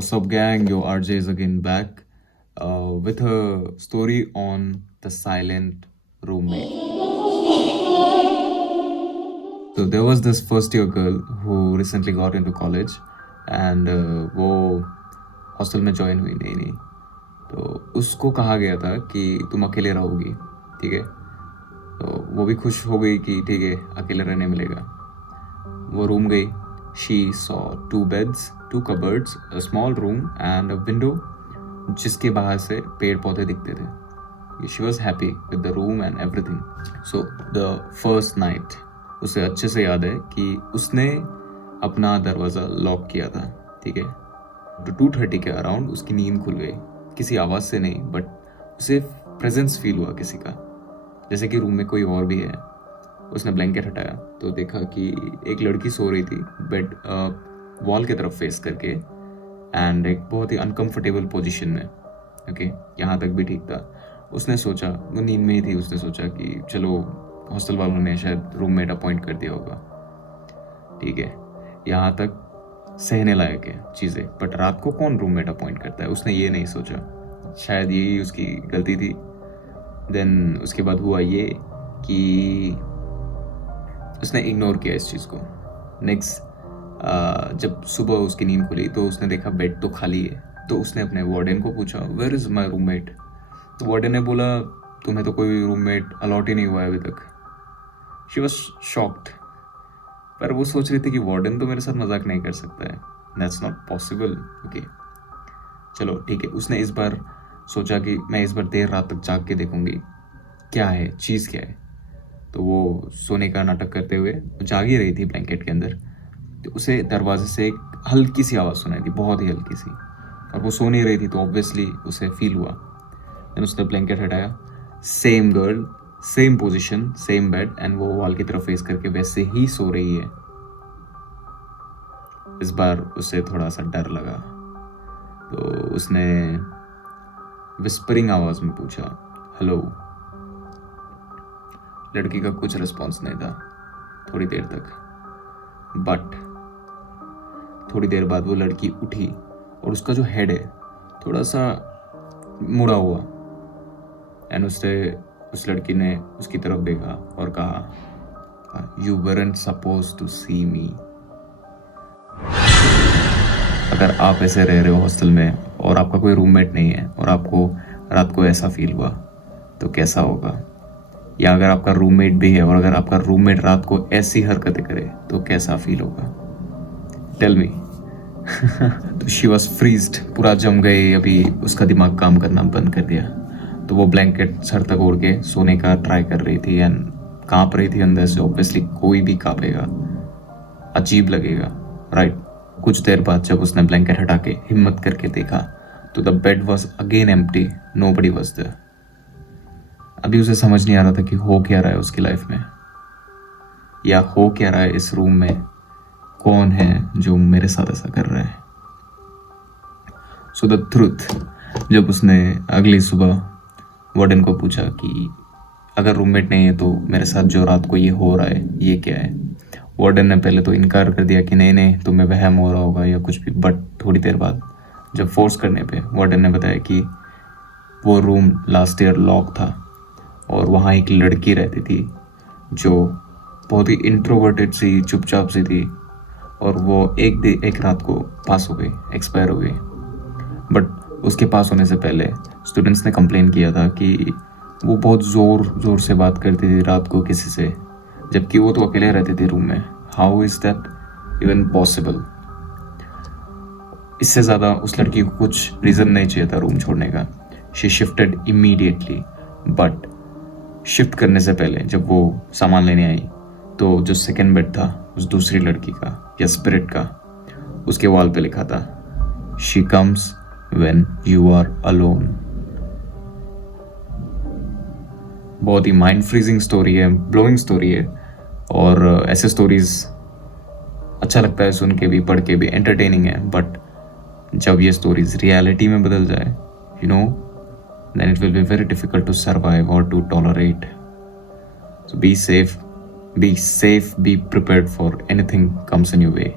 What's up, gang? Your RJ is again back with a story on the silent roommate. So there was this first year girl who recently got into college and वो hostel में join हुई नई नई। तो उसको कहा गया था कि तुम अकेले रहोगी, ठीक है। तो वो भी खुश हो गई कि ठीक है अकेले रहने मिलेगा। वो रूम गई। She saw 2 beds, 2 cupboards, a small room and a window जिसके बाहर से पेड़ पौधे दिखते थे। She was happy with the room and everything. So the first night उसे अच्छे से याद है कि उसने अपना दरवाज़ा लॉक किया था, ठीक है। तो 2:30 के अराउंड उसकी नींद खुल गई, किसी आवाज़ से नहीं, बट उसे प्रेजेंस फील हुआ किसी का, जैसे कि रूम में कोई और भी है। उसने ब्लैंकेट हटाया तो देखा कि एक लड़की सो रही थी बेड वॉल की तरफ फेस करके एंड एक बहुत ही अनकंफर्टेबल पोजीशन में। ओके, यहाँ तक भी ठीक था। उसने सोचा, वो नींद में ही थी, उसने सोचा कि चलो हॉस्टल वालों ने शायद रूममेट अपॉइंट कर दिया होगा, ठीक है। यहाँ तक सहने लायक है चीज़ें, बट रात को कौन रूममेट अपॉइंट करता है, उसने ये नहीं सोचा। शायद यही उसकी गलती थी। देन उसके बाद हुआ ये कि उसने इग्नोर किया इस चीज़ को। नेक्स्ट जब सुबह उसकी नींद खुली तो उसने देखा बेड तो खाली है। तो उसने अपने वार्डन को पूछा, वेयर इज़ माई रूममेट। तो वार्डन ने बोला, तुम्हें तो कोई रूममेट अलॉट ही नहीं हुआ है अभी तक। शी वॉज शॉक्ड, पर वो सोच रही थी कि वार्डन तो मेरे साथ मजाक नहीं कर सकता है, दैट्स नॉट पॉसिबल। ओके चलो ठीक है। उसने इस बार सोचा कि मैं इस बार देर रात तक जाग के देखूंगी क्या है, चीज़ क्या है। तो वो सोने का नाटक करते हुए जाग ही रही थी ब्लैंकेट के अंदर। तो उसे दरवाजे से एक हल्की सी आवाज़ सुनाई थी, बहुत ही हल्की सी, और वो सो नहीं रही थी तो ऑब्वियसली उसे फील हुआ। देन उसने ब्लैंकेट हटाया, same girl, same position, same bed, and वो वॉल की तरफ फेस करके वैसे ही सो रही है। इस बार उसे थोड़ा सा डर लगा, तो उसने विस्परिंग आवाज में पूछा, हेलो। लड़की का कुछ रिस्पॉन्स नहीं था थोड़ी देर तक, बट थोड़ी देर बाद वो लड़की उठी और उसका जो हेड है थोड़ा सा मुड़ा हुआ, एंड उस लड़की ने उसकी तरफ देखा और कहा, you weren't supposed to see me। अगर आप ऐसे रह रहे हो हॉस्टल में और आपका कोई रूममेट नहीं है और आपको रात को ऐसा फील हुआ तो कैसा होगा, या अगर आपका रूममेट भी है और अगर आपका रूममेट रात को ऐसी हरकतें करे तो कैसा फील होगा, टेल मी। तो शी वॉज फ्रीज्ड, पूरा जम गई, अभी उसका दिमाग काम करना बंद कर दिया। तो वो ब्लैंकेट सर तक ओढ़ के सोने का ट्राई कर रही थी एंड कांप रही थी अंदर से। ऑब्वियसली कोई भी कांपेगा, अजीब लगेगा, राइट। कुछ देर बाद जब उसने ब्लैंकेट हटा के हिम्मत करके देखा तो the bed was again empty, nobody was there. अभी उसे समझ नहीं आ रहा था कि हो क्या रहा है उसकी लाइफ में, या हो क्या रहा है इस रूम में, कौन है जो मेरे साथ ऐसा कर रहा है। सो द ट्रुथ, जब उसने अगली सुबह वार्डन को पूछा कि अगर रूममेट नहीं है तो मेरे साथ जो रात को ये हो रहा है ये क्या है, वार्डन ने पहले तो इनकार कर दिया कि नहीं तुम्हें वहम हो रहा होगा या कुछ भी। बट थोड़ी देर बाद जब फोर्स करने पे वार्डन ने बताया कि वो रूम लास्ट ईयर लॉक था और वहाँ एक लड़की रहती थी जो बहुत ही इंट्रोवर्टेड सी, चुपचाप सी थी, और वो एक रात को पास हो गई, एक्सपायर हो गई। बट उसके पास होने से पहले स्टूडेंट्स ने कंप्लेन किया था कि वो बहुत ज़ोर से बात करती थी रात को किसी से, जबकि वो तो अकेले रहती थी रूम में। How is that even possible. इससे ज़्यादा उस लड़की को कुछ रीज़न नहीं चाहिए था रूम छोड़ने का। She shifted immediately, but shift करने से पहले जब वो सामान लेने आई तो जो सेकेंड बेड था उस दूसरी लड़की का या स्पिरिट का, उसके वॉल पे लिखा था, she comes when you are alone. बहुत ही माइंड फ्रीजिंग स्टोरी है, ब्लोइंग स्टोरी है, और ऐसे स्टोरीज अच्छा लगता है सुन के भी, पढ़ के भी, एंटरटेनिंग है। बट जब ये स्टोरीज रियलिटी में बदल जाए, you know, then it will be very difficult to survive or to tolerate. So be safe, be prepared for anything comes in your way.